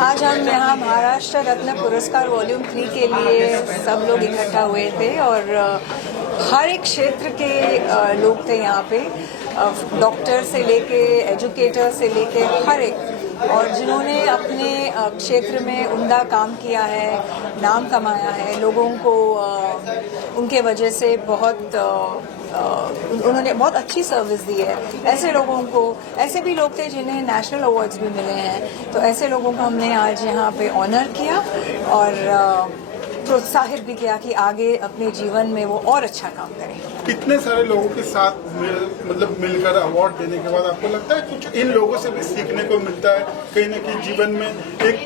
आज हम यहाँ महाराष्ट्र रत्न पुरस्कार वॉल्यूम 3 के लिए सब लोग इकट्ठा हुए थे और हर एक क्षेत्र के लोग थे यहाँ पे, डॉक्टर से लेके एजुकेटर से लेके हर एक, और जिन्होंने अपने क्षेत्र में उम्दा काम किया है, नाम कमाया है, लोगों को उनके वजह से उन्होंने बहुत अच्छी सर्विस दी है। ऐसे लोगों को, ऐसे भी लोग थे जिन्हें नेशनल अवार्ड्स भी मिले हैं, तो ऐसे लोगों को हमने आज यहाँ पे ऑनर किया और प्रोत्साहित भी किया कि आगे अपने जीवन में वो और अच्छा काम करें। कितने सारे लोगों के साथ मिलकर अवार्ड देने के बाद आपको लगता है कुछ इन लोगों से भी सीखने को मिलता है, कहीं ना कहीं जीवन में एक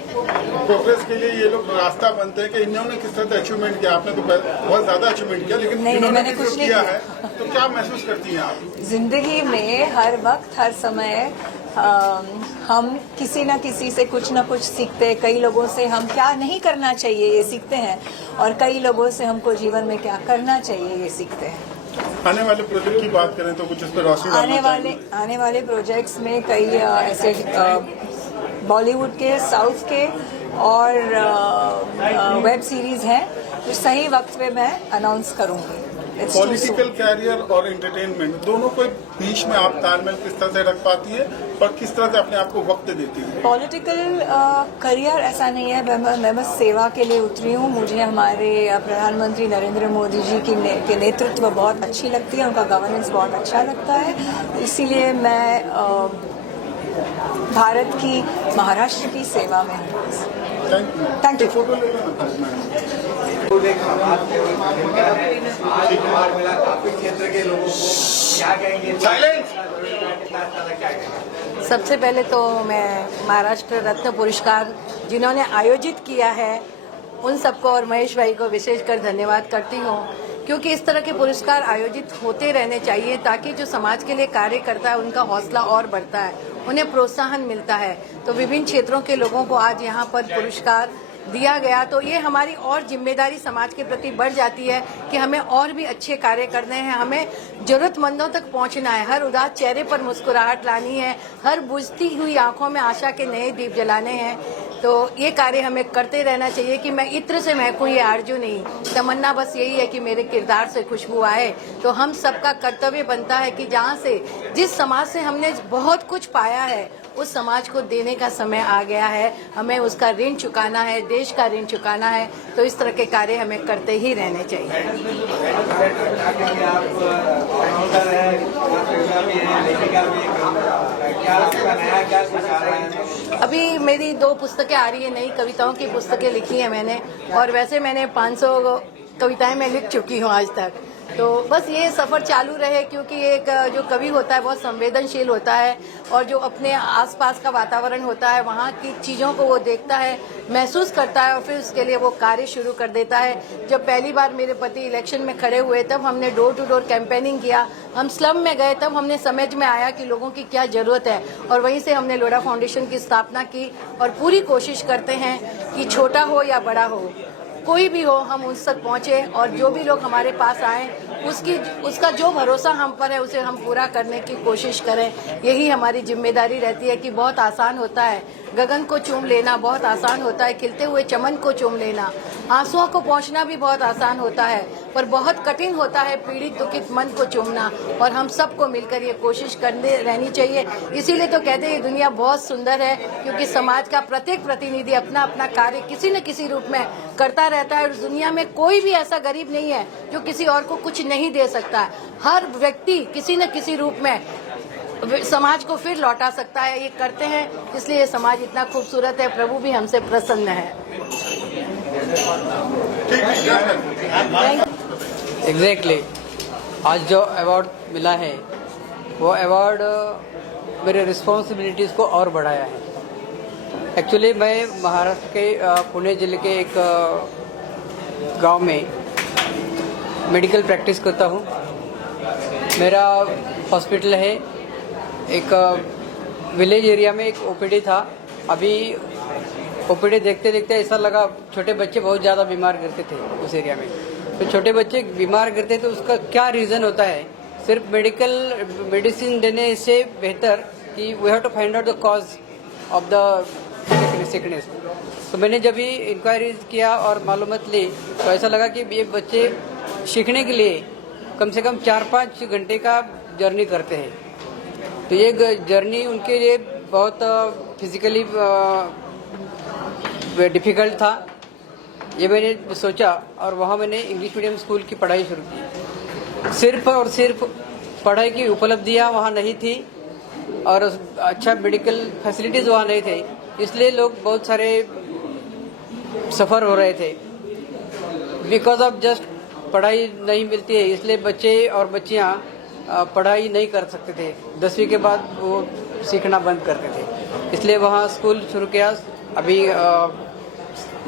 प्रोग्रेस के लिए ये लोग रास्ता बनते हैं कि इन्होंने किस तरह अचीवमेंट किया? आपने तो बहुत ज्यादा अचीवमेंट किया, लेकिन मैंने कुछ नहीं किया है, तो क्या महसूस करती हैं आप? जिंदगी में हर वक्त हर समय हम किसी न किसी से कुछ न कुछ सीखते हैं। कई लोगों से हम क्या नहीं करना चाहिए ये सीखते हैं, और कई लोगों से हमको जीवन में क्या करना चाहिए ये सीखते हैं। आने वाले प्रोजेक्ट की बात करें तो कुछ इस पर रोशनी आने वाले प्रोजेक्ट्स में कई ऐसे बॉलीवुड के, साउथ के और वेब सीरीज हैं जो सही वक्त पे मैं अनाउंस करूंगी। पॉलिटिकल कैरियर और एंटरटेनमेंट दोनों को बीच में आप तालमेल किस तरह से रख पाती है और किस तरह से अपने आप को वक्त देती है? पॉलिटिकल करियर ऐसा नहीं है, मैं बस सेवा के लिए उतरी हूँ। मुझे हमारे प्रधानमंत्री नरेंद्र मोदी जी के नेतृत्व बहुत अच्छी लगती है, उनका गवर्नेंस बहुत अच्छा लगता है, इसीलिए मैं भारत की, महाराष्ट्र की सेवा में हूँ। Thank you. सबसे पहले तो मैं महाराष्ट्र रत्न पुरस्कार जिन्होंने आयोजित किया है उन सबको और महेश भाई को विशेषकर धन्यवाद करती हूँ, क्योंकि इस तरह के पुरस्कार आयोजित होते रहने चाहिए ताकि जो समाज के लिए कार्य करता है उनका हौसला और बढ़ता है, उन्हें प्रोत्साहन मिलता है। तो विभिन्न क्षेत्रों के लोगों को आज यहाँ पर पुरस्कार दिया गया, तो ये हमारी और जिम्मेदारी समाज के प्रति बढ़ जाती है कि हमें और भी अच्छे कार्य करने हैं, हमें जरूरतमंदों तक पहुंचना है, हर उदास चेहरे पर मुस्कुराहट लानी है, हर बुझती हुई आंखों में आशा के नए दीप जलाने हैं। तो ये कार्य हमें करते रहना चाहिए कि मैं इत्र से महकूं ये आरजू नहीं, तमन्ना बस यही है कि मेरे किरदार से खुशबू आए। तो हम सबका कर्तव्य बनता है कि जहाँ से, जिस समाज से हमने बहुत कुछ पाया है, उस समाज को देने का समय आ गया है, हमें उसका ऋण चुकाना है, देश का ऋण चुकाना है। तो इस तरह के कार्य हमें करते ही रहने चाहिए। अभी मेरी 2 पुस्तकें आ रही है, नई कविताओं की पुस्तकें लिखी है मैंने, और वैसे मैंने 500 कविताएं मैं लिख चुकी हूँ आज तक। तो बस ये सफ़र चालू रहे, क्योंकि एक जो कवि होता है बहुत संवेदनशील होता है और जो अपने आसपास का वातावरण होता है वहाँ की चीज़ों को वो देखता है, महसूस करता है और फिर उसके लिए वो कार्य शुरू कर देता है। जब पहली बार मेरे पति इलेक्शन में खड़े हुए तब हमने डोर टू डोर कैंपेनिंग किया, हम स्लम में गए, तब हमने समझ में आया कि लोगों की क्या ज़रूरत है और वहीं से हमने लोढ़ा फाउंडेशन की स्थापना की और पूरी कोशिश करते हैं कि छोटा हो या बड़ा हो, कोई भी हो, हम उस तक पहुँचे और जो भी लोग हमारे पास आए उसका जो भरोसा हम पर है उसे हम पूरा करने की कोशिश करें। यही हमारी जिम्मेदारी रहती है कि बहुत आसान होता है गगन को चूम लेना, बहुत आसान होता है खिलते हुए चमन को चूम लेना, आंसुओं को पहुंचना भी बहुत आसान होता है, पर बहुत कठिन होता है पीड़ित दुखित मन को चूमना। और हम सबको मिलकर ये कोशिश करने रहनी चाहिए। इसीलिए तो कहते हैं ये दुनिया बहुत सुंदर है, क्योंकि समाज का प्रत्येक प्रतिनिधि अपना अपना कार्य किसी न किसी रूप में करता रहता है और दुनिया में कोई भी ऐसा गरीब नहीं है जो किसी और को कुछ नहीं दे सकता है। हर व्यक्ति किसी न किसी रूप में समाज को फिर लौटा सकता है, ये करते हैं, इसलिए ये समाज इतना खूबसूरत है। प्रभु भी हमसे प्रसन्न है। एग्जैक्टली आज जो अवार्ड मिला है वो अवार्ड मेरे रिस्पॉन्सिबिलिटीज़ को और बढ़ाया है। एक्चुअली मैं महाराष्ट्र के पुणे ज़िले के एक गांव में मेडिकल प्रैक्टिस करता हूं। मेरा हॉस्पिटल है, एक विलेज एरिया में एक ओपीडी था। अभी ओपीडी देखते देखते ऐसा लगा छोटे बच्चे बहुत ज़्यादा बीमार गिरते थे उस एरिया में। तो छोटे बच्चे बीमार गिरते तो उसका क्या रीज़न होता है? सिर्फ मेडिसिन देने से बेहतर कि we have to find out the cause of the sickness. तो मैंने जब भी इंक्वायरी किया और मालूमात ली तो ऐसा लगा कि ये बच्चे सीखने के लिए कम से कम 4-5 घंटे का जर्नी करते हैं। तो ये जर्नी उनके लिए बहुत फिजिकली डिफ़िकल्ट था। ये मैंने सोचा और वहाँ मैंने इंग्लिश मीडियम स्कूल की पढ़ाई शुरू की। सिर्फ और सिर्फ पढ़ाई की उपलब्धियाँ वहाँ नहीं थी और अच्छा मेडिकल फैसिलिटीज़ वहाँ नहीं थे, इसलिए लोग बहुत सारे सफ़र हो रहे थे। बिकॉज ऑफ जस्ट पढ़ाई नहीं मिलती है, इसलिए बच्चे और बच्चियाँ पढ़ाई नहीं कर सकते थे। 10वीं के बाद वो सीखना बंद करते थे, इसलिए वहाँ स्कूल शुरू किया। अभी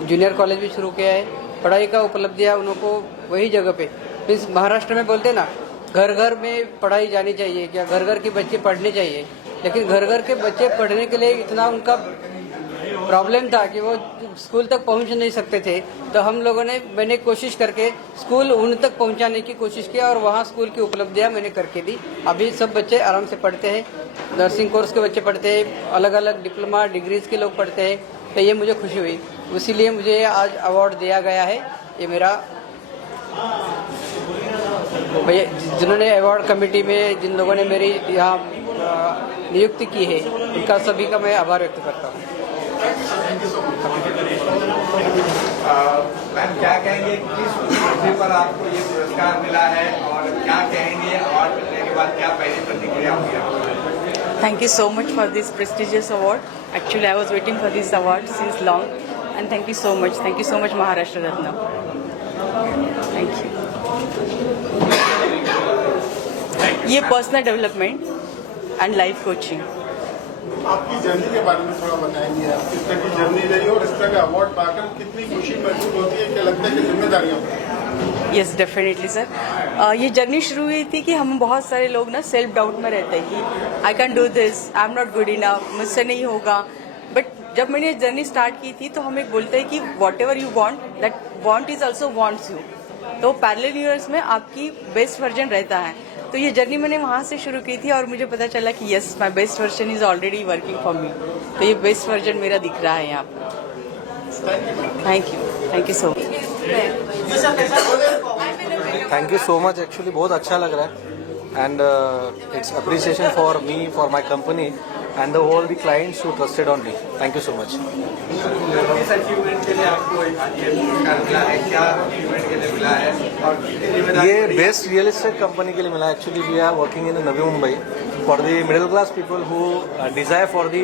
जूनियर कॉलेज भी शुरू किया है। पढ़ाई का उपलब्धियाँ उनको वही जगह पे, मीन्स महाराष्ट्र में बोलते ना घर घर में पढ़ाई जानी चाहिए, क्या घर घर के बच्चे पढ़ने चाहिए, लेकिन घर घर के बच्चे पढ़ने के लिए इतना उनका प्रॉब्लम था कि वो स्कूल तक पहुंच नहीं सकते थे। तो हम लोगों ने मैंने कोशिश करके स्कूल उन तक पहुंचाने की कोशिश किया और वहाँ स्कूल की उपलब्धियाँ मैंने करके दी। अभी सब बच्चे आराम से पढ़ते हैं, नर्सिंग कोर्स के बच्चे पढ़ते हैं, अलग अलग डिप्लोमा डिग्रीज के लोग पढ़ते हैं। तो ये मुझे खुशी हुई, इसीलिए मुझे आज अवार्ड दिया गया है। ये मेरा भैया जिन्होंने अवार्ड कमेटी में जिन लोगों ने मेरी यहाँ नियुक्ति की है उनका सभी का मैं आभार व्यक्त करता हूँ। मैम क्या कहेंगे किस मुद्दे पर आपको ये पुरस्कार मिला है और क्या कहेंगे अवार्ड मिलने के बाद क्या पहली प्रतिक्रिया होगी? Thank you so much for this prestigious award. Actually, I was waiting for this award since long, and thank you so much. Thank you so much, Maharashtra Ratna. Thank you. ये personal development and life coaching. आपकी journey के बारे में थोड़ा बताएंगे, आप किस तरह की जर्नी रही और इस तरह का अवार्ड पाकर कितनी खुशी महसूस होती है, क्या लगता है कि जिम्मेदारियाँ? Yes definitely sir. ये जर्नी शुरू हुई थी कि हम बहुत सारे लोग ना सेल्फ डाउट में रहते हैं कि I can do this, I am not good enough, मुझसे नहीं होगा। बट जब मैंने ये जर्नी स्टार्ट की थी तो हम एक बोलते हैं कि what ever you want that want is also wants you. तो पैरेलल यूनिवर्स में आपकी बेस्ट वर्जन रहता है। तो ये जर्नी मैंने वहाँ से शुरू की थी और मुझे पता चला कि yes my best version is already working for me. तो ये बेस्ट वर्जन मेरा दिख रहा है यहाँ पर। Thank you so much. Thank you so much. Actually बहुत अच्छा लग रहा है and it's appreciation for me, for my company and the whole the clients who trusted on me. Thank you so much. किस अचीवमेंट के लिए आपको ये पुरस्कार मिला है, क्या अचीवमेंट के लिए मिला है और कितनी जिम्मेदारी? ये बेस्ट रियल एस्टेट कंपनी के लिए मिला है। Actually we are working in Navi Mumbai for the middle class people who desire for the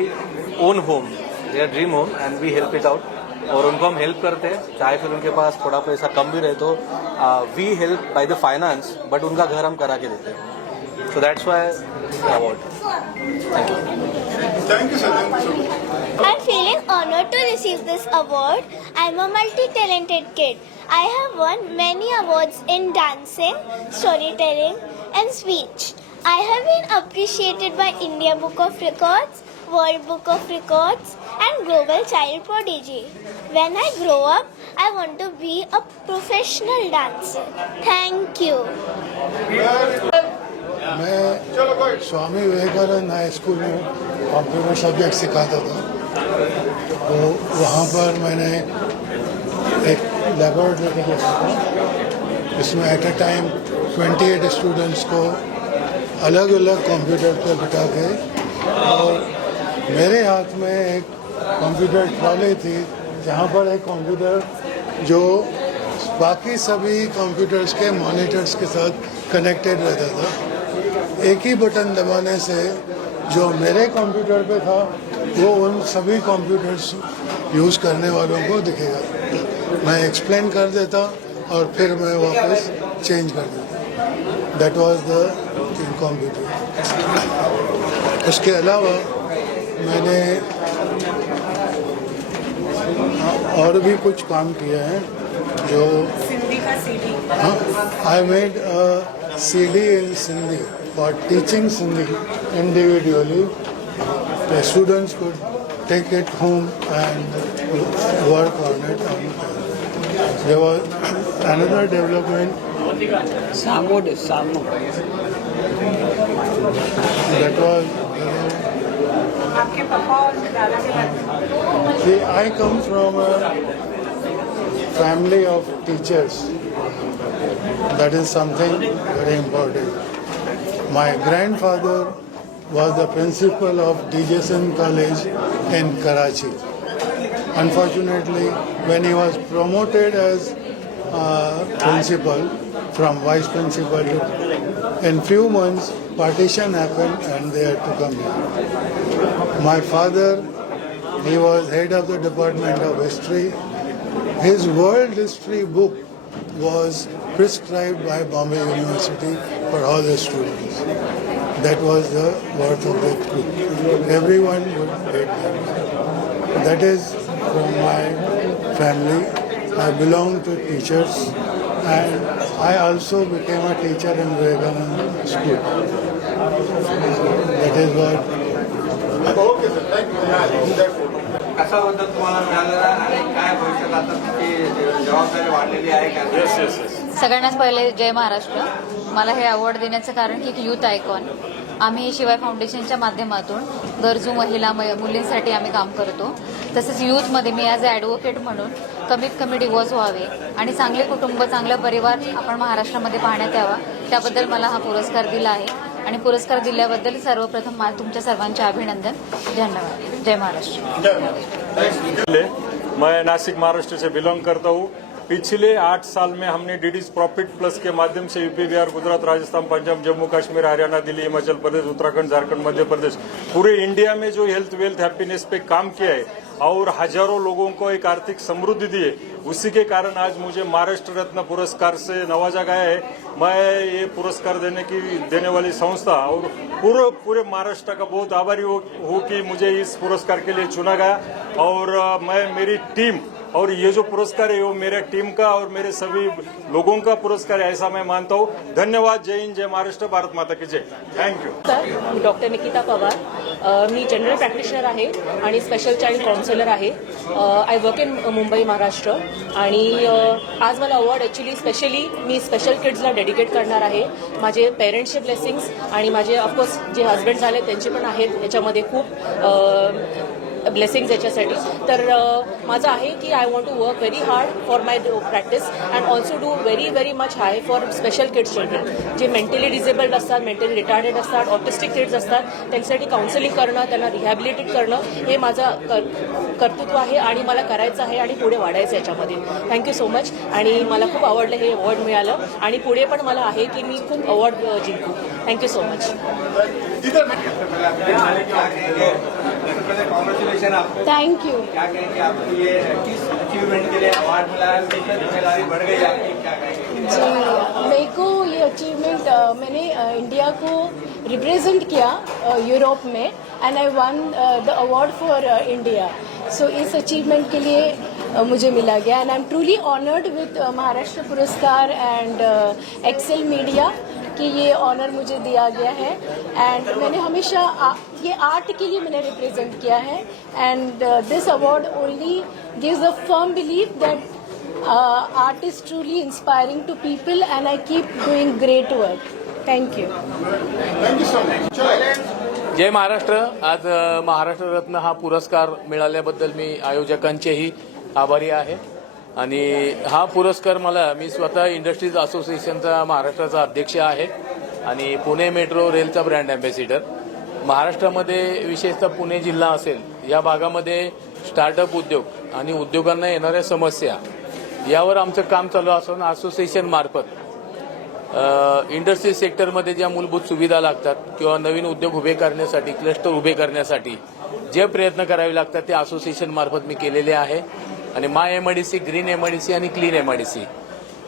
own home, their dream home, and we help it out और उनको हम हेल्प करते हैं, चाहे फिर उनके पास थोड़ा पैसा कम भी रहे तो we help by the finance, but उनका घर हम करा के देते हैं. So that's why award. Thank you. Thank you sir. I'm feeling honored to receive this award. I'm a multi-talented kid. I have won many awards in dancing, storytelling, and speech. I have been appreciated by India Book of Records, World Book of Records, and Global Child Prodigy. When I grow up, I want to be a professional dancer. Thank you. मैं Swami Vivekananda high school में computer subject सिखाता था, तो वहाँ पर मैंने एक laboratory देखा था. इसमें एट अ टाइम 28 स्टूडेंट्स को अलग अलग कंप्यूटर पर बिठा के, और मेरे हाथ में एक कंप्यूटर ट्रॉली थी जहाँ पर एक कंप्यूटर जो बाकी सभी कंप्यूटर्स के मॉनिटर्स के साथ कनेक्टेड रहता था. एक ही बटन दबाने से जो मेरे कंप्यूटर पे था वो उन सभी कंप्यूटर्स यूज़ करने वालों को दिखेगा. मैं एक्सप्लेन कर देता और फिर मैं वापस चेंज कर देता. That was the computer. उसके अलावा मैंने और भी कुछ काम किया है जो I made CD in Sindhi for teaching Sindhi individually. The students could take it home and work on it. There was another development. That was. See, I come from a family of teachers. That is something very important. My grandfather was the principal of DJSN College in Karachi. Unfortunately, when he was promoted as principal from vice principal to, in few months partition happened and they had to come here. My father, he was head of the Department of History. His world history book was prescribed by Bombay University for all the students. That was the worth of that book. Everyone would get that. That is from my family. I belong to teachers, and I also became a teacher in Vivekananda School. That is what. Okay sir. Thank you. कसा बद्दल तुम्हाला मिळालेला आणि काय भविष्यात आता तुमची जबाबदारी वाढलेली आहे का? सगळ्यांनाच पहिले जय महाराष्ट्र. मला हे अवॉर्ड देण्याचं कारण की एक यूथ आयकॉन. आम्ही शिवाय फाउंडेशनच्या माध्यमातून गरजू महिला मुलींसाठी आम्ही काम करतो. तसेच यूथमध्ये मी ॲज अ ॲडव्होकेट म्हणून कमीत कमी डिवोर्स व्हावे आणि चांगले कुटुंब, चांगला परिवार आपण महाराष्ट्रामध्ये पाहण्यात यावा, त्याबद्दल मला हा पुरस्कार दिला आहे. आणि पुरस्कार दिल्याबद्दल सर्वप्रथम तुमच्या सर्वांचे अभिनंदन. धन्यवाद. जय महाराष्ट्र. मैं नासिक महाराष्ट्र से बिलोंग करता हूँ. पिछले 8 साल में हमने डीडीज प्रॉफिट प्लस के माध्यम से यूपी, बिहार, गुजरात, राजस्थान, पंजाब, जम्मू कश्मीर, हरियाणा, दिल्ली, हिमाचल प्रदेश, उत्तराखंड, झारखंड, मध्य प्रदेश, पूरे इंडिया में जो हेल्थ, वेल्थ, हैप्पीनेस पे काम किया है और हजारों लोगों को एक आर्थिक समृद्धि दी है. उसी के कारण आज मुझे महाराष्ट्र रत्न पुरस्कार से नवाजा गया है. मैं ये पुरस्कार देने वाली संस्था और पूरे महाराष्ट्र का बहुत आभारी हूँ कि मुझे इस पुरस्कार के लिए चुना गया. और मैं, मेरी टीम और ये जो पुरस्कार है वो मेरे टीम का और मेरे सभी लोगों का पुरस्कार है, ऐसा मैं मानता हूँ. धन्यवाद. जय हिंद, जय महाराष्ट्र, भारत माता की जय. Thank you. Sir, doctor Nikita Pawar. मी जनरल प्रॅक्टिशनर आहे आणि स्पेशल चाइल्ड काउन्सिलर आहे. I work in Mumbai, Maharashtra. आणि आज मला अवॉर्ड ॲक्च्युली स्पेशली मी स्पेशल किड्सला डेडिकेट करणार आहे. माझे पेरेंट्सचे ब्लेसिंग्स आणि माझे ऑफकोर्स जे हजबंड झाले त्यांचे पण आहेत याच्यामध्ये खूप ब्लेसिंग्स याच्यासाठी. तर माझं आहे की I want to work very hard for my practice and also do very much high for special kids children जे मेंटली डिसेबल्ड असतात, मेंटली रिटार्डेड असतात, ऑटिस्टिक किड्स असतात. त्यांच्यासाठी काउन्सिलिंग करणं, त्यांना रिहॅबिलिटेट करणं हे माझं कर्तृत्व आहे आणि मला करायचं आहे आणि पुढे वाढायचं याच्यामध्ये. Thank you so much. आणि मला खूप आवडलं हे अवॉर्ड मिळालं आणि पुढे पण मला आहे की मी खूप अवॉर्ड जिंकू. Thank you so much. सबसे पहले कॉन्ग्रेचुलेशन आपको। Thank you. क्या कहेंगे आपको ये किस अचीवमेंट के लिए अवार्ड मिला है, कितनी जिम्मेदारी बढ़ गई आपकी, क्या कहेंगे? जी, मेरे को ये अचीवमेंट मैंने इंडिया को रिप्रेजेंट किया यूरोप में and I won the award for India. So इस अचीवमेंट के लिए मुझे मिला गया and I am truly honoured with Maharashtra पुरस्कार एंड एक्सेल मीडिया कि ये ऑनर मुझे दिया गया है। एंड मैंने हमेशा ये आर्ट के लिए मैंने रिप्रेजेंट किया है and this award only gives a firm believe that art is truly inspiring to people and I keep doing great work. Thank you. Thank you so much. जय महाराष्ट्र। आज महाराष्ट्र रत्न हा पुरस्कार मिळाल्याबद्दल मी आयोजकांचेही आभारी आहे आणि हा पुरस्कार मी स्वतः इंडस्ट्रीज असोसिएशनचा महाराष्ट्राचा अध्यक्ष आहे आणि पुणे मेट्रो रेलचा ब्रँड अँबॅसिडर। महाराष्ट्रामध्ये विशेषतः पुणे जिल्हा असेल या भागामध्ये स्टार्टअप उद्योग आणि उद्योगांना येणाऱ्या समस्या यावर आमचं काम चालू असून असोसिएशन मार्फत इंडस्ट्री सेक्टरमध्ये ज्या मूलभूत सुविधा लागतात किंवा नवीन उद्योग उभे करण्यासाठी क्लस्टर उभे करण्यासाठी जे प्रयत्न करावे लागतात ते असोसिएशन मार्फत मी केलेले आहे आणि माय एमआयडीसी, ग्रीन एमआयडीसी आणि क्लीन एमआयडीसी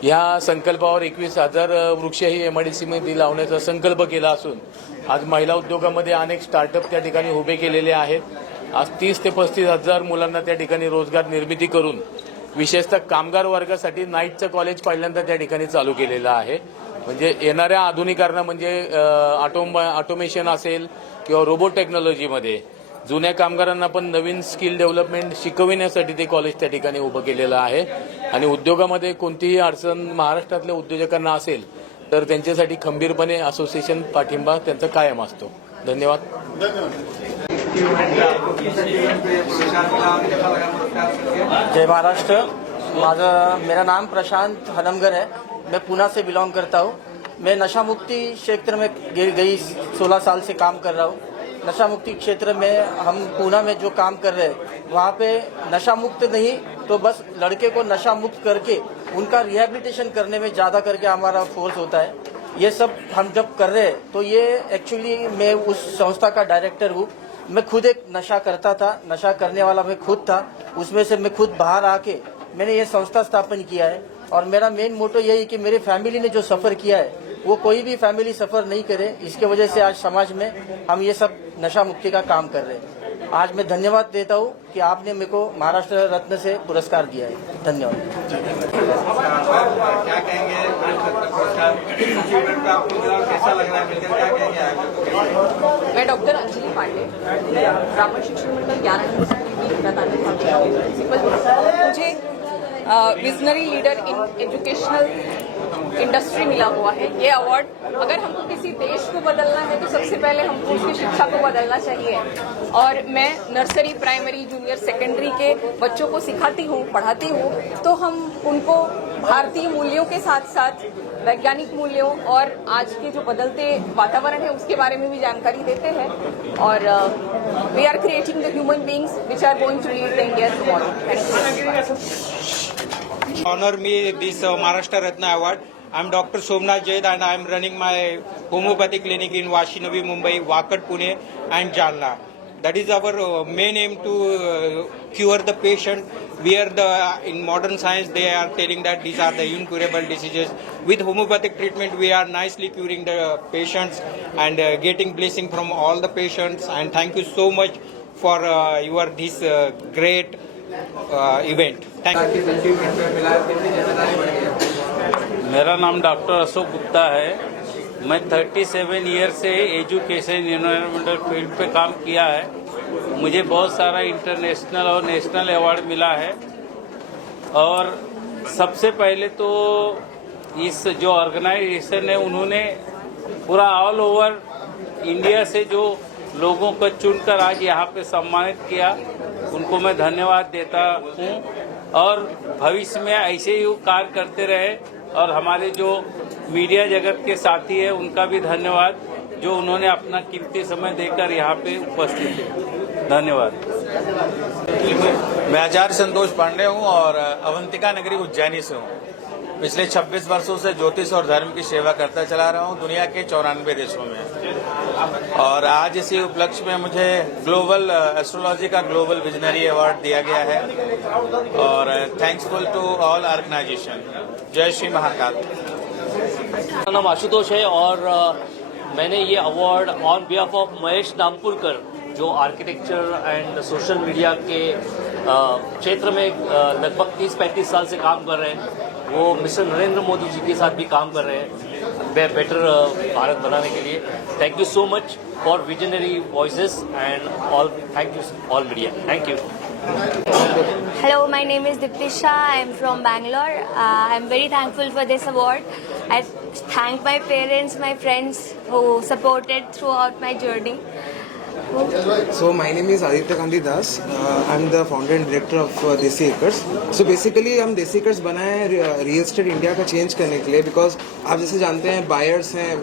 या संकल्पावर 21,000 वृक्ष ही एमआयडीसी मध्ये लावण्याचा संकल्प केला असून आज महिला उद्योगामध्ये अनेक स्टार्टअप त्या ठिकाणी उभे केलेले आहेत। आज 30 ते 35,000 मुलांना त्या ठिकाणी रोजगार निर्मिती करून विशेषतः कामगार वर्गासाठी नाईटचं कॉलेज पहिल्यांदा त्या ठिकाणी चालू केलेलं आहे। म्हणजे येणाऱ्या आधुनिकरणा म्हणजे ऑटोमेशन असेल किंवा रोबोट टेक्नॉलॉजीमध्ये जुन्या कामगारांना पण नवीन स्किल डेव्हलपमेंट शिकविण्यासाठी ते कॉलेज त्या ठिकाणी उभं केलेलं आहे आणि उद्योगामध्ये कोणतीही अडचण महाराष्ट्रातल्या उद्योजकांना असेल तर त्यांच्यासाठी खंबीरपणे असोसिएशन पाठिंबा त्यांचा कायम असतो। धन्यवाद। जय महाराष्ट्र। मेरा नाम प्रशांत हनमगर है। मैं पूना से बिलोंग करता हूँ। मैं नशा मुक्ति क्षेत्र में गई 16 साल से काम कर रहा हूँ। नशा मुक्ति क्षेत्र में हम पूना में जो काम कर रहे हैं वहाँ पे नशा मुक्त नहीं तो बस लड़के को नशा मुक्त करके उनका रिहैबिलिटेशन करने में ज़्यादा करके हमारा फोर्स होता है। ये सब हम जब कर रहे हैं तो ये एक्चुअली मैं उस संस्था का डायरेक्टर हूँ। मैं खुद एक नशा करता था, नशा करने वाला मैं खुद था। उसमें से मैं खुद बाहर आके मैंने ये संस्था स्थापन किया है और मेरा मेन मोटो यही है कि मेरी फैमिली ने जो सफ़र किया है वो कोई भी फैमिली सफ़र नहीं करे। इसके वजह से आज समाज में हम ये सब नशा मुक्ति का काम कर रहे हैं। आज मैं धन्यवाद देता हूँ कि आपने मेरे को महाराष्ट्र रत्न से पुरस्कार दिया है। धन्यवाद। क्या कहेंगे कैसा लग रहा है मिलकर, क्या कहेंगे? मैं डॉक्टर अंजलि पांडे, मैं ब्राह्मण शिक्षण मंडल 11 मुझे visionary leader in educational industry मिला हुआ है। ये अवार्ड अगर हमको किसी देश को बदलना है तो सबसे पहले हमको उसकी शिक्षा को बदलना चाहिए और मैं नर्सरी, प्राइमरी, जूनियर, सेकेंडरी के बच्चों को सिखाती हूँ, पढ़ाती हूँ तो हम उनको भारतीय मूल्यों के साथ साथ वैज्ञानिक मूल्यों और आज के जो बदलते वातावरण है उसके बारे में भी जानकारी देते हैं और we are creating the human beings which are going to lead the India tomorrow. Thank you. Honor me this Maharashtra Ratna Award. I am Dr. Somnath Jaid and I am running my homeopathy clinic in Vashinavi, Mumbai, Wakat, Pune and Jalna. That is our main aim to cure the patient. Where in modern science they are telling that these are the incurable diseases. With homeopathic treatment we are nicely curing the patients and getting blessing from all the patients. And thank you so much for your this great event. Thank you. मेरा नाम doctor Ashok Gupta है। मैं 37 year से education environmental field पे काम किया है। मुझे बहुत सारा इंटरनेशनल और नेशनल अवार्ड मिला है और सबसे पहले तो इस जो ऑर्गेनाइजेशन है उन्होंने पूरा ऑल ओवर इंडिया से जो लोगों को चुनकर आज यहाँ पे सम्मानित किया, उनको मैं धन्यवाद देता हूँ और भविष्य में ऐसे ही कार्य करते रहे। और हमारे जो मीडिया जगत के साथी हैं उनका भी धन्यवाद जो उन्होंने अपना कीमती समय देकर यहाँ पे उपस्थित है। धन्यवाद। मैं आचार्य संतोष पांडे हूँ और अवंतिका नगरी उज्जैनी से हूँ। पिछले 26 वर्षों से ज्योतिष और धर्म की सेवा करता चला रहा हूँ दुनिया के 94 देशों में। और आज इसी उपलक्ष्य में मुझे ग्लोबल एस्ट्रोलॉजी का ग्लोबल विजनरी अवार्ड दिया गया है और थैंक्सफुल टू ऑल ऑर्गेनाइजेशन। जय श्री महाकाल। मेरा नाम आशुतोष है और मैंने ये award on behalf of Mahesh Dampurkar जो आर्किटेक्चर एंड सोशल मीडिया के क्षेत्र में लगभग 30-35 साल से काम कर रहे हैं। वो मिस्टर नरेंद्र मोदी जी के साथ भी काम कर रहे हैं बेटर भारत बनाने के लिए। Thank you so much for visionary voices and all. Thank you all media. Thank you. Hello, my name is Dipti Shah. I am from Bangalore. I am very thankful for this award. I thank my parents, my friends who supported throughout my journey. So my name is Aditya Kandi Das. I'm the founder and director of Desi Acres. So basically हम Desi Acres बनाए हैं real estate India का change करने के लिए, because आप जैसे जानते हैं बायर्स हैं,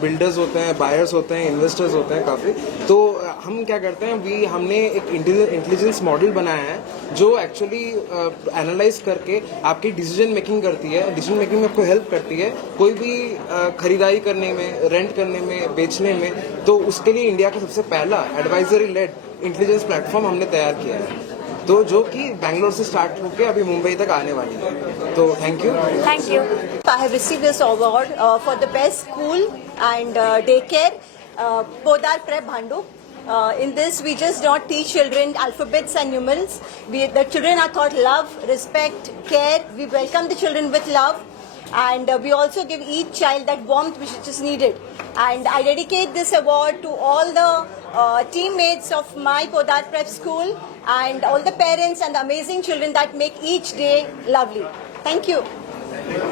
बिल्डर्स होते हैं, बायर्स होते हैं, इन्वेस्टर्स होते हैं काफ़ी। तो हम क्या करते हैं, हमने एक इंटेलिजेंस मॉडल बनाया है जो एक्चुअली एनालाइज करके आपकी डिसीजन मेकिंग करती है, डिसीजन मेकिंग में आपको हेल्प करती है कोई भी खरीदारी करने में, रेंट करने में, बेचने में। तो उसके लिए इंडिया का सबसे पहला एडवाइजरी लेड इंटेलिजेंस प्लेटफॉर्म हमने तैयार किया है, तो जो कि बैंगलोर से स्टार्ट होकर अभी मुंबई तक आने वाली है। तो thank you. Thank you. I have received this award for the best school and daycare, Podar Prep Bhandup. In this, we just don't teach children alphabets and numerals. The children are taught love, respect, care. We welcome the children with love, and we also give each child that warmth which is needed. And I dedicate this award to all the teammates of my Podar Prep School and all the parents and the amazing children that make each day lovely. Thank you.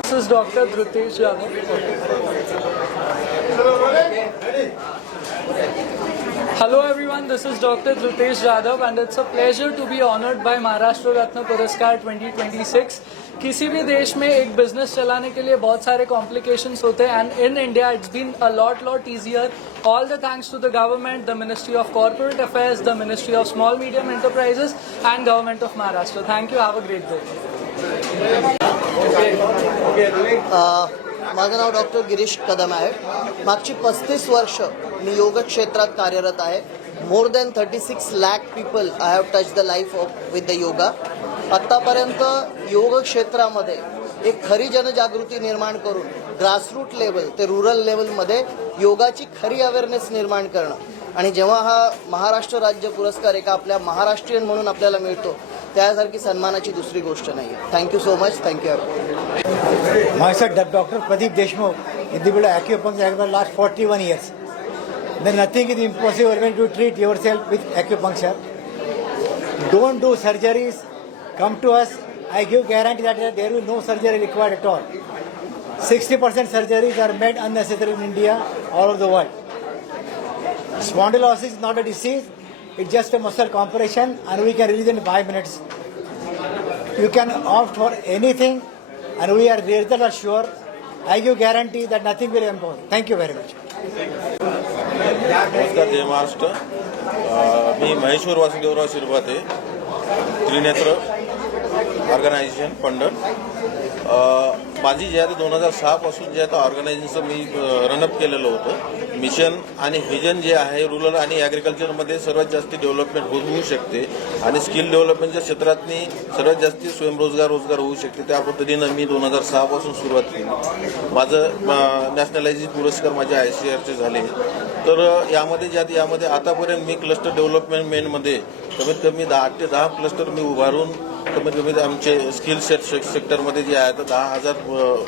This is Dr. Dhrutesh Yadav. Hello everyone, this is Dr. Dhrutesh Yadav and it's a pleasure to be honored by Maharashtra Ratna Puraskar 2026. किसी भी देश में एक business चलाने के लिए बहुत सारे कॉम्प्लिकेशंस होते हैं and in India it's been a lot easier. All the thanks to the government, the ministry of corporate affairs, the ministry of small medium enterprises and government of Maharashtra. Thank you, have a great day. माझं नाव doctor Girish कदम आहे। मागची 35 वर्ष मी योग क्षेत्रात कार्यरत आहे। More than 36 lakh people I have touch the life of with the yoga. आत्तापर्यंत योग क्षेत्रामध्ये एक खरी जनजागृती निर्माण करून ग्रासरूट लेवल ते रुरल लेवलमध्ये योगाची खरी अवेअरनेस निर्माण करणं, आणि जेव्हा हा महाराष्ट्र राज्य पुरस्कार एका आपल्या महाराष्ट्रीयन म्हणून आपल्याला मिळतो त्यासारखी सन्मानाची दुसरी गोष्ट नाही आहे। Thank you so much. Thank you. Myself, Dr. Pradeep Deshmukh, individual acupuncture for the last 41 years. Then nothing is impossible when you treat yourself with acupuncture. Don't do surgeries. Come to us. I give guarantee that there is no surgery required at all. 60% surgeries are made unnecessary in India, all over the world. Spondylosis is not a disease. It's just a muscle compression and we can release it in 5 minutes. You can opt for anything and we are result sure. I give guarantee that nothing will impose. Thank you very much. नमस्कार, जय महाराष्ट्र। मी Maheshwar Vasudevrao Shirbhate, Trinetra organisation funder. माझी जी आहे 2006 पासून जे आहे ऑर्गनायझेशनचं मी run up केलेलं होतं। Mission आणि vision जे आहे रुरल आणि ॲग्रिकल्चरमध्ये सर्वात जास्त डेव्हलपमेंट होऊ शकते आणि स्किल डेव्हलपमेंटच्या क्षेत्रातनी सर्वात जास्त स्वयंरोजगार होऊ शकते। त्या पद्धतीनं मी 2006 पासून सुरुवात केली। माझं नॅशनलायझेशन पुरस्कार माझ्या ICARचे झाले। तर यामध्ये आतापर्यंत मी क्लस्टर डेव्हलपमेंट मेनमध्ये कमीत कमी 8 ते 10 क्लस्टर मी उभारून कमीत कमी आमचे स्किल सेक्टरमध्ये जे आहेत 10,000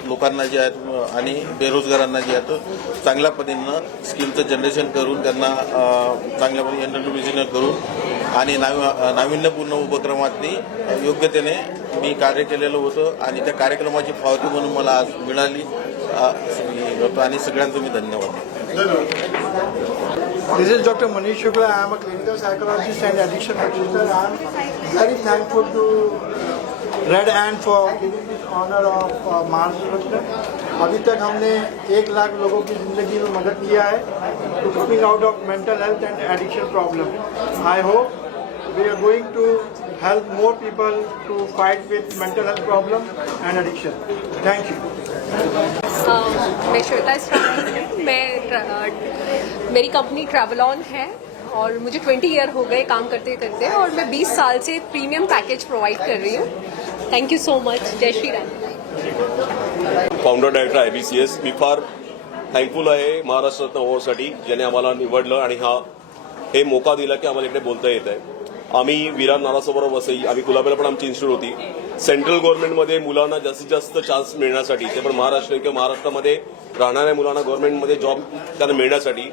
लोकांना जे आहेत आणि बेरोजगारांना जे आहेत चांगल्या पद्धतीनं स्किलचं जनरेशन करून त्यांना चांगल्या पद्धतीने एंटरप्रिन्योरशिप करून आणि नाविन्यपूर्ण उपक्रमातनी योग्यतेने मी कार्य केलेलं होतं आणि त्या कार्यक्रमाची पावती म्हणून मला आज मिळाली आणि सगळ्यांचं मी धन्यवाद। This is Dr. Manish Shukla. I am a clinical psychologist and addiction practitioner. I am very thankful to Red Hand for giving this honor of Maharashtra. अभी तक हमने 1 लाख लोगों की ज़िंदगी में मदद किया है to coming out of mental health and addiction problem. I hope we are going to help more people to fight with mental health problem and addiction. Thank you. मैं श्वेता इस्रानी, मैं मेरी कंपनी ट्रैवलॉन है और मुझे 20 ईयर हो गए काम करते करते और मैं 20 साल से प्रीमियम पैकेज प्रोवाइड कर रही हूँ. Thank you so much. जय Shri Ram. Founder director IBCS. मी फार थँकफुल आहे महाराष्ट्र रत्न अवॉर्डसाठी ज्याने आम्हाला निवडलं आणि हे मोका दिला की आम्हाला इकडे बोलता येत आहे. आम्ही विरार नारासोबरोबर वसई आम्ही कुलाब्याला पण आमची इन्स्टिट्यूट होती. सेंट्रल गव्हर्नमेंटमध्ये मुलांना जास्तीत जास्त चान्स मिळण्यासाठी ते पण महाराष्ट्र किंवा महाराष्ट्रामध्ये राहणाऱ्या मुलांना गव्हर्नमेंटमध्ये जॉब त्यांना मिळण्यासाठी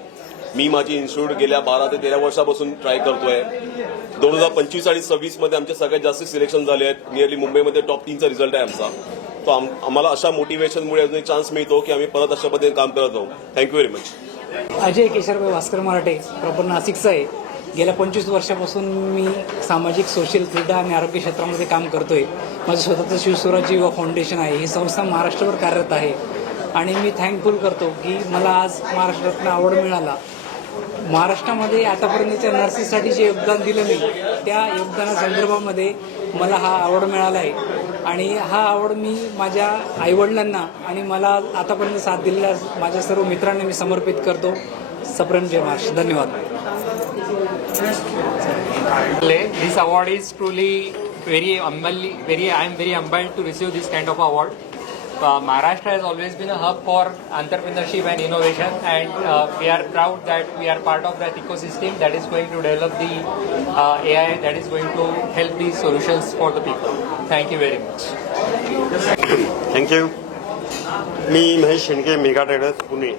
मी माझी इन्स्टिट्यूट गेल्या 12 ते 13 वर्षापासून ट्राय करतोय. 2025 आणि 26 मध्ये आमचे सगळ्यात जास्त सिलेक्शन झाले आहेत. नियरली मुंबईमध्ये टॉप 3चा रिझल्ट आहे आमचा. तो आम्हाला अशा मोटिवेशनमुळे अजून एक चान्स मिळतो की आम्ही परत अशा पद्धतीने काम करत जाऊ. Thank you very much. Ajay Kesharbhai Bhaskar Marathe, proper नाशिकचा आहे. गेल्या 25 वर्षापासून मी सामाजिक, सोशल, क्रीडा आणि आरोग्य क्षेत्रामध्ये काम करतोय. माझं स्वतःचं शिवस्वराज्य युवा फाउंडेशन आहे. ही संस्था महाराष्ट्रभर कार्यरत आहे आणि मी थँकफुल करतो की मला आज महाराष्ट्र रत्न अवॉर्ड मिळाला. महाराष्ट्रामध्ये आतापर्यंतच्या नर्सेससाठी जे योगदान दिलं मी, त्या योगदानासंदर्भामध्ये मला हा अवॉर्ड मिळाला आहे आणि हा अवॉर्ड मी माझ्या आईवडिलांना आणि मला आतापर्यंत साथ दिलेल्या माझ्या सर्व मित्रांना मी समर्पित करतो. सप्रेम जय महाराष्ट्र. धन्यवाद. This award is truly I am very humbled to receive this kind of award. Maharashtra has always been a hub for entrepreneurship and innovation, and we are proud that we are part of that ecosystem that is going to develop the AI that is going to help these solutions for the people. Thank you very much. Thank you. मी Mahesh Shendke, mega traders, Pune.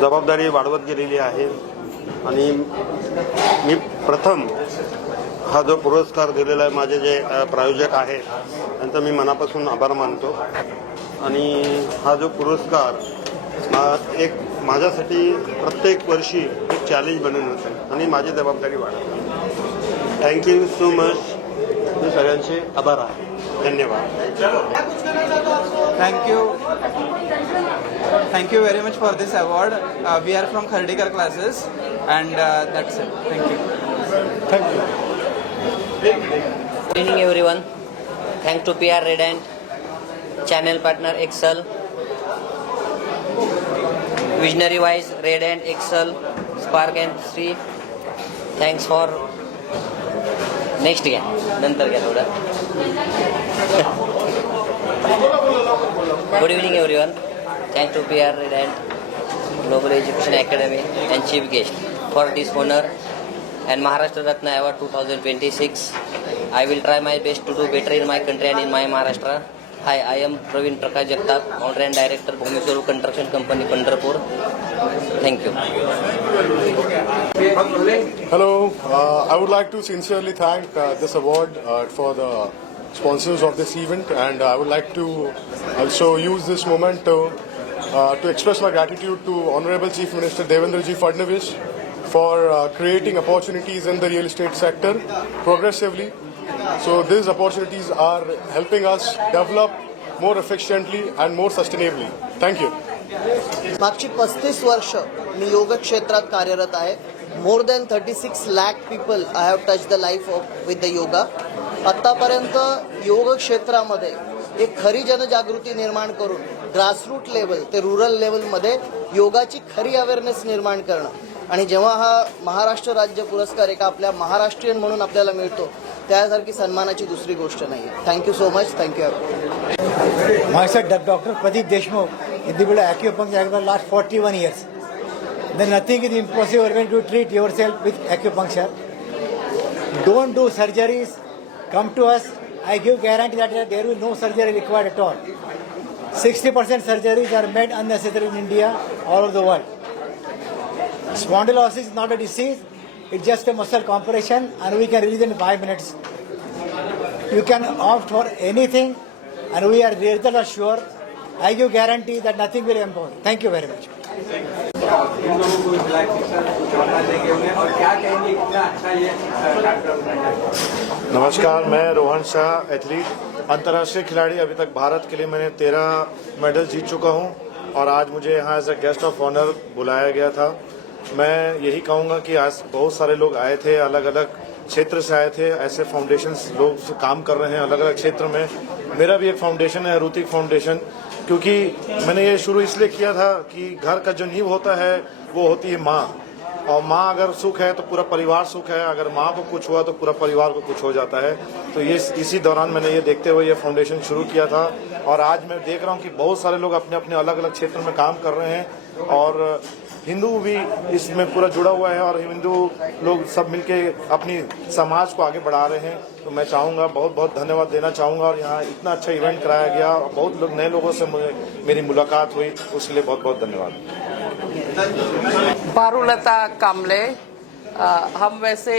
जबाबदारी वाढवत गेलेली आहे आणि मी प्रथम हा जो पुरस्कार दिलेला आहे माझे जे प्रायोजक आहेत त्यांचा मी मनापासून आभार मानतो. आणि हा जो पुरस्कार एक माझ्यासाठी प्रत्येक वर्षी एक चॅलेंज बनून होते आणि माझी जबाबदारी वाढते. Thank you so much. मी सगळ्यांचे आभार आहे. धन्यवाद. Thank you very much for this award. We are from Khardikar classes and that's it. Thank you. Thank you. Good evening everyone. Thanks to PR Redent, channel partner Excel, Visionary Wise, Redent, Excel, Spark and Sri. Thanks for next घ्या, नंतर घ्या थोडं. Good evening everyone. Thanks to PR Redent, Global Education Academy and Chief Guest for this honor and Maharashtra Ratna Award 2026. I will try my best to do better in my country and in my Maharashtra. Hi, I am Praveen Prakash Jagtap, Founder and Director, Bhumiswarup Construction Company, Pandharpur. Thank you. Hello, I would like to sincerely thank this award for the sponsors of this event, and I would like to also use this moment to express my gratitude to Honorable Chief Minister Devendra Ji Fadnavis for creating opportunities in the real estate sector progressively. So these opportunities are helping us develop more efficiently and more sustainably. Thank you. मागची 35 वर्ष मी योग क्षेत्रात कार्यरत आहे. More than 36 lakh people I have touch the life of with the yoga. आत्तापर्यंत योग क्षेत्रामध्ये एक खरी जनजागृती निर्माण करून ग्रासरूट लेवल ते रुरल लेवलमध्ये योगाची खरी अवेअरनेस निर्माण करणं. आणि जेव्हा हा महाराष्ट्र राज्य पुरस्कार एका आपल्या महाराष्ट्रीयन म्हणून आपल्याला मिळतो त्यासारखी सन्मानाची दुसरी गोष्ट नाही आहे. Thank you so much. Thank you. Myself, Dr. Pradeep Deshmukh, individual acupuncture for the last 41 years. Then nothing is impossible when you treat yourself with acupuncture. Don't do surgeries. Come to us. I give guarantee that there will be no surgery required at all. 60% surgeries are made unnecessary in India, all over the world. Spondylosis is not a disease. It's just a muscle compression and we can release in 5 minutes. You can opt for anything and we are result assured. I give guarantee that nothing will happen. Thank you very much. इन लोगों को black छोड़ना चाहिए उन्हें और क्या कहेंगे कितना अच्छा ये कार्यक्रम. नमस्कार, मैं रोहन शाह, एथलीट, अंतर्राष्ट्रीय खिलाड़ी. अभी तक भारत के लिए मैंने 13 मेडल जीत चुका हूं और आज मुझे यहाँ as a guest of honour बुलाया गया था. मैं यही कहूँगा कि आज बहुत सारे लोग आए थे अलग अलग क्षेत्र से आए थे, ऐसे फाउंडेशंस लोग काम कर रहे हैं अलग अलग क्षेत्र में। मेरा भी एक फाउंडेशन है, ऋतिक फाउंडेशन, क्योंकि मैंने ये शुरू इसलिए किया था कि घर का जो नींव होता है वो होती है माँ, और माँ अगर सुख है तो पूरा परिवार सुख है, अगर माँ को कुछ हुआ तो पूरा परिवार को कुछ हो जाता है। तो ये इसी दौरान मैंने ये देखते हुए ये फाउंडेशन शुरू किया था, और आज मैं देख रहा हूँ कि बहुत सारे लोग अपने अपने अलग अलग क्षेत्र में काम कर रहे हैं, और हिंदू भी इसमें पूरा जुड़ा हुआ है, और हिंदू लोग सब मिलके अपनी समाज को आगे बढ़ा रहे हैं। तो मैं चाहूँगा, बहुत बहुत धन्यवाद देना चाहूँगा, और यहाँ इतना अच्छा इवेंट कराया गया, और बहुत लोग नए लोगों से मेरी मुलाकात हुई, उसके लिए बहुत बहुत धन्यवाद। पारुलता कामले, हम वैसे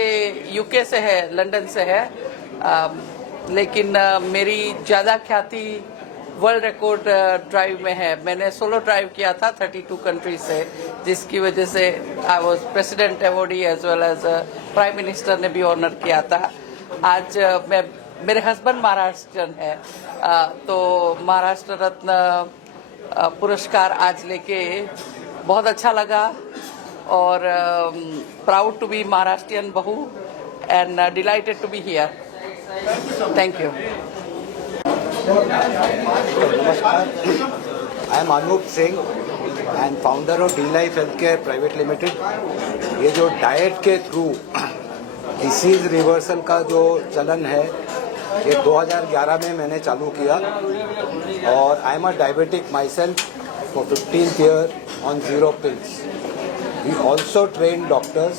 यूके से है, लंदन से है, लेकिन मेरी ज़्यादा ख्याति वर्ल्ड रिकॉर्ड ड्राइव में है। मैंने सोलो ड्राइव किया था 32 कंट्री से, जिसकी वजह से I was president awardee as well as prime minister ने भी ऑनर किया था। आज मेरे हस्बैंड महाराष्ट्रन है, तो महाराष्ट्र रत्न पुरस्कार आज लेके बहुत अच्छा लगा, और proud to be Maharashtrian bahu and delighted to be here. Thank you. I am Anoop Singh and founder of D life health care private limited. ये जो डाइट के थ्रू डिसीज रिवर्सल का जो चलन है, ये 2011 में मैंने चालू किया, और I am a diabetic my self for 15th year on 0 pills. We also train doctors,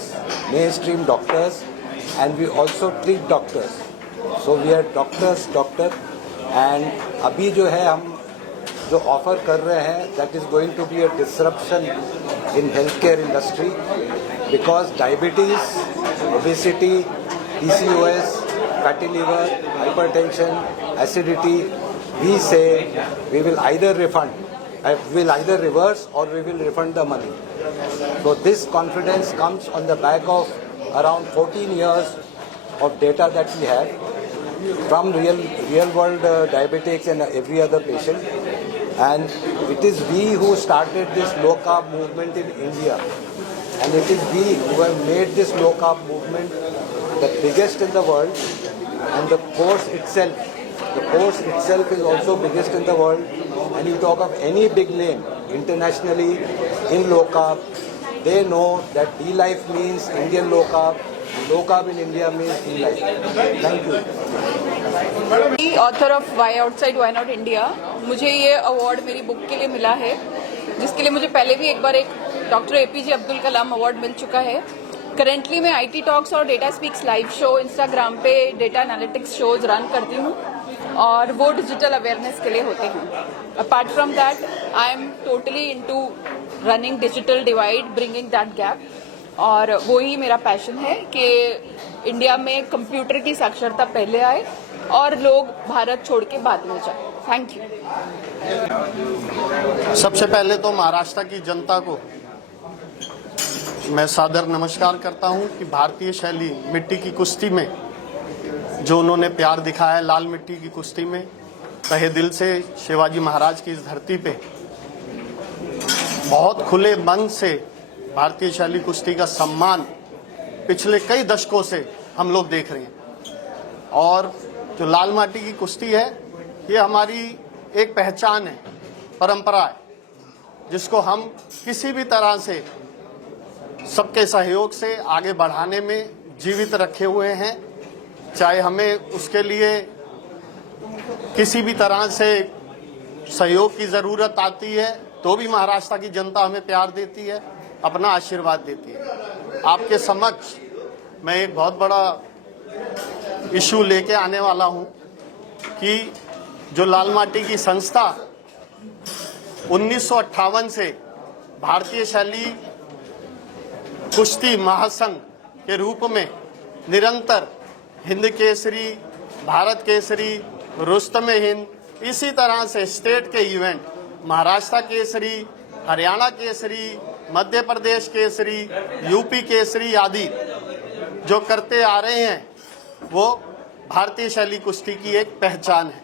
mainstream doctors, and we also treat doctors. So we are doctors, and अभी जो है हम जो ऑफर कर रहे हैं, that is going to be a disruption in healthcare industry, because diabetes, obesity, PCOS, fatty liver, hypertension, acidity, we say we will either reverse or we will refund the money. So this confidence comes on the back of around 14 years of data that we have from real world diabetics and every other patient. And it is we who started this low carb movement in India, and it is we who have made this low carb movement the biggest in the world, and the course itself is also biggest in the world. And you talk of any big name internationally in low carb, they know that D-Life means Indian low carb in India means D-Life. Thank you. Author of why outside why not India. मुझे ये award मेरी book के लिए मिला है, जिसके लिए मुझे पहले भी एक बार एक doctor APJ Abdul Kalam award मिल चुका है। करेंटली मैं IT टॉक्स और data speaks live show Instagram पे डेटा एनालिटिक्स शोज रन करती हूँ, और वो डिजिटल अवेयरनेस के लिए होते हैं। Apart from that I am totally into running digital divide, bringing that gap, और वो ही मेरा पैशन है कि इंडिया में कंप्यूटर की साक्षरता पहले आए और लोग भारत छोड़ के बाद में जाए। Thank you. सबसे पहले तो महाराष्ट्र की जनता को मैं सादर नमस्कार करता हूं कि भारतीय शैली मिट्टी की कुश्ती में जो उन्होंने प्यार दिखाया, लाल मिट्टी की कुश्ती में, तहे दिल से शिवाजी महाराज की इस धरती पे बहुत खुले मन से भारतीय शैली कुश्ती का सम्मान पिछले कई दशकों से हम लोग देख रहे हैं। और जो लाल माटी की कुश्ती है, ये हमारी एक पहचान है, परंपरा है, जिसको हम किसी भी तरह से सबके सहयोग से आगे बढ़ाने में जीवित रखे हुए हैं। चाहे हमें उसके लिए किसी भी तरह से सहयोग की ज़रूरत आती है, तो भी महाराष्ट्र की जनता हमें प्यार देती है, अपना आशीर्वाद देती है। आपके समक्ष मैं एक बहुत बड़ा इशू लेके आने वाला हूं कि जो लाल माटी की संस्था 1958 से भारतीय शैली कुश्ती महासंघ के रूप में निरंतर हिंद केसरी, भारत केसरी, रुस्तम हिंद, इसी तरह से स्टेट के इवेंट, महाराष्ट्र केसरी, हरियाणा केसरी, मध्य प्रदेश केसरी, यूपी केसरी आदि जो करते आ रहे हैं, वो भारतीय शैली कुश्ती की एक पहचान है।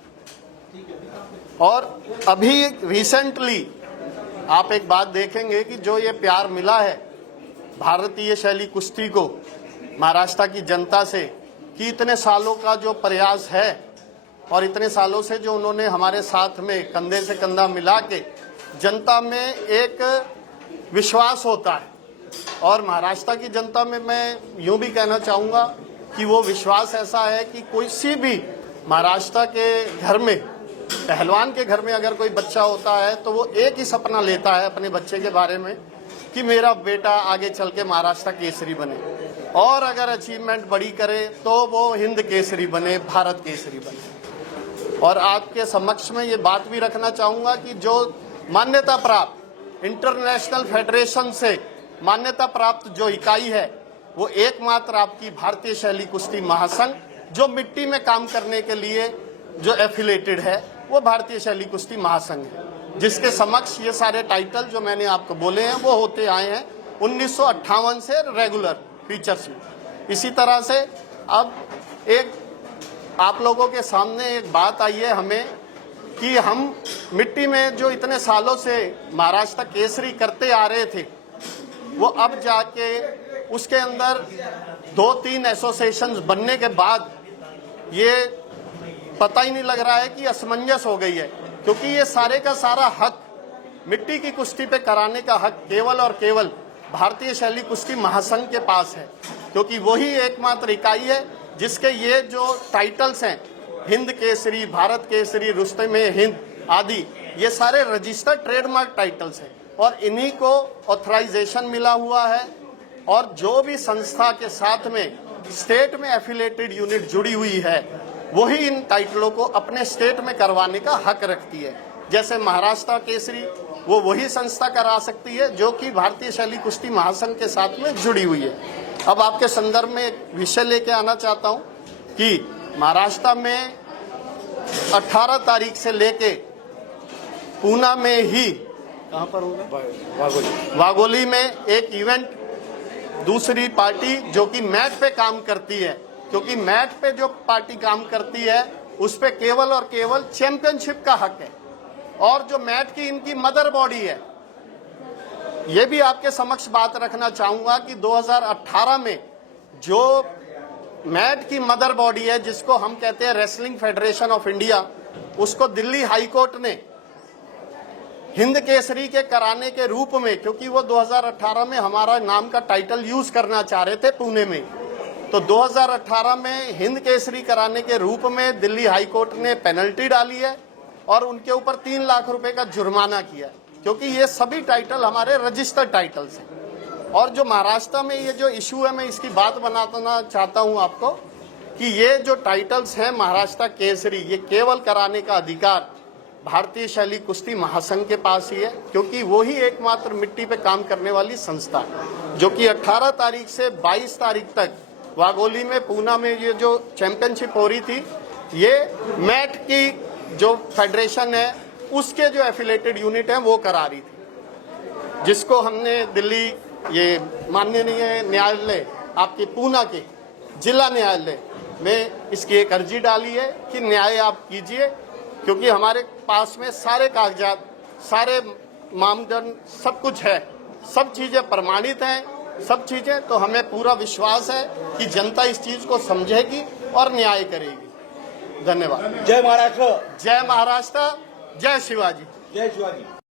और अभी रिसेंटली आप एक बात देखेंगे कि जो ये प्यार मिला है भारतीय शैली कुश्ती को, महाराष्ट्र की जनता से कि इतने सालों का जो प्रयास है और इतने सालों से जो उन्होंने हमारे साथ में कंधे से कंधा मिला के जनता में एक विश्वास होता है, और महाराष्ट्र की जनता में मैं यूं भी कहना चाहूँगा कि वो विश्वास ऐसा है कि कोई सी भी महाराष्ट्र के घर में, पहलवान के घर में अगर कोई बच्चा होता है तो वो एक ही सपना लेता है अपने बच्चे के बारे में कि मेरा बेटा आगे चल के महाराष्ट्र केसरी बने, और अगर अचीवमेंट बड़ी करे तो वो हिंद केसरी बने, भारत केसरी बने। और आपके समक्ष में ये बात भी रखना चाहूँगा कि जो मान्यता प्राप्त इंटरनेशनल फेडरेशन से मान्यता प्राप्त जो इकाई है वो एकमात्र आपकी भारतीय शैली कुश्ती महासंघ, जो मिट्टी में काम करने के लिए जो एफिलेटेड है वो भारतीय शैली कुश्ती महासंघ है, जिसके समक्ष ये सारे टाइटल जो मैंने आपको बोले हैं वो होते आए हैं 1958 से रेगुलर फीचर्स में। इसी तरह से अब एक आप लोगों के सामने एक बात आई है हमें कि हम मिट्टी में जो इतने सालों से महाराष्ट्र केसरी करते आ रहे थे वो अब जाके उसके अंदर 2-3 एसोसिएशंस बनने के बाद ये पता ही नहीं लग रहा है कि असमंजस हो गई है, क्योंकि ये सारे का सारा हक मिट्टी की कुश्ती पे कराने का हक केवल और केवल भारतीय शैली कुश्ती महासंघ के पास है, क्योंकि वही एकमात्र इकाई है जिसके ये जो टाइटल्स हैं हिंद केसरी, भारत केसरी, रुस्तमे हिंद आदि, ये सारे रजिस्टर्ड ट्रेडमार्क टाइटल्स हैं और इन्हीं को ऑथराइजेशन मिला हुआ है। और जो भी संस्था के साथ में स्टेट में एफिलेटेड यूनिट जुड़ी हुई है वही इन टाइटलों को अपने स्टेट में करवाने का हक रखती है। जैसे महाराष्ट्र केसरी वो वही संस्था करा सकती है जो कि भारतीय शैली कुश्ती महासंघ के साथ में जुड़ी हुई है। अब आपके संदर्भ में एक विषय लेके आना चाहता हूं कि महाराष्ट्र में 18 तारीख से लेके पूना में ही, कहां पर होगा, वाघोली में एक इवेंट, दूसरी पार्टी जो कि मैट पे काम करती है, क्योंकि मैट पे जो पार्टी काम करती है उस पे केवल और केवल चैंपियनशिप का हक है, और जो मैट की इनकी मदर बॉडी है, ये भी आपके समक्ष बात रखना चाहूंगा कि 2018 में जो मैट की मदर बॉडी है जिसको हम कहते हैं रेसलिंग फेडरेशन ऑफ इंडिया, उसको दिल्ली हाई कोर्ट ने हिंद केसरी के कराने के रूप में, क्योंकि वो 2018 में हमारा नाम का टाइटल यूज करना चाह रहे थे पुणे में, तो 2018 में हिंद केसरी कराने के रूप में दिल्ली हाई कोर्ट ने पेनल्टी डाली है और उनके ऊपर 3 लाख रुपए का जुर्माना किया है, क्योंकि ये सभी टाइटल हमारे रजिस्टर्ड टाइटल्स हैं। और जो महाराष्ट्र में ये जो इशू है, मैं इसकी बात बनाना चाहता हूं आपको कि ये जो टाइटल्स हैं महाराष्ट्र केसरी, ये केवल कराने का अधिकार भारतीय शैली कुश्ती महासंघ के पास ही है, क्योंकि वो ही एकमात्र मिट्टी पे काम करने वाली संस्था है जो कि 18 तारीख से 22 तारीख तक वाघोली में, पूना में ये जो चैंपियनशिप हो रही थी, ये मैट की जो फेडरेशन है उसके जो एफिलेटेड यूनिट हैं वो करा रही थी, जिसको हमने दिल्ली ये माननीय न्यायालय आपके पूना के जिला न्यायालय में इसकी एक अर्जी डाली है कि न्याय आप कीजिए, क्योंकि हमारे पास में सारे कागजात, सारे मानदंड, सब कुछ है, सब चीजें प्रमाणित हैं, सब चीजें, तो हमें पूरा विश्वास है कि जनता इस चीज को समझेगी और न्याय करेगी। धन्यवाद। जय महाराष्ट्र, जय महाराष्ट्र, जय शिवाजी, जय शिवाजी।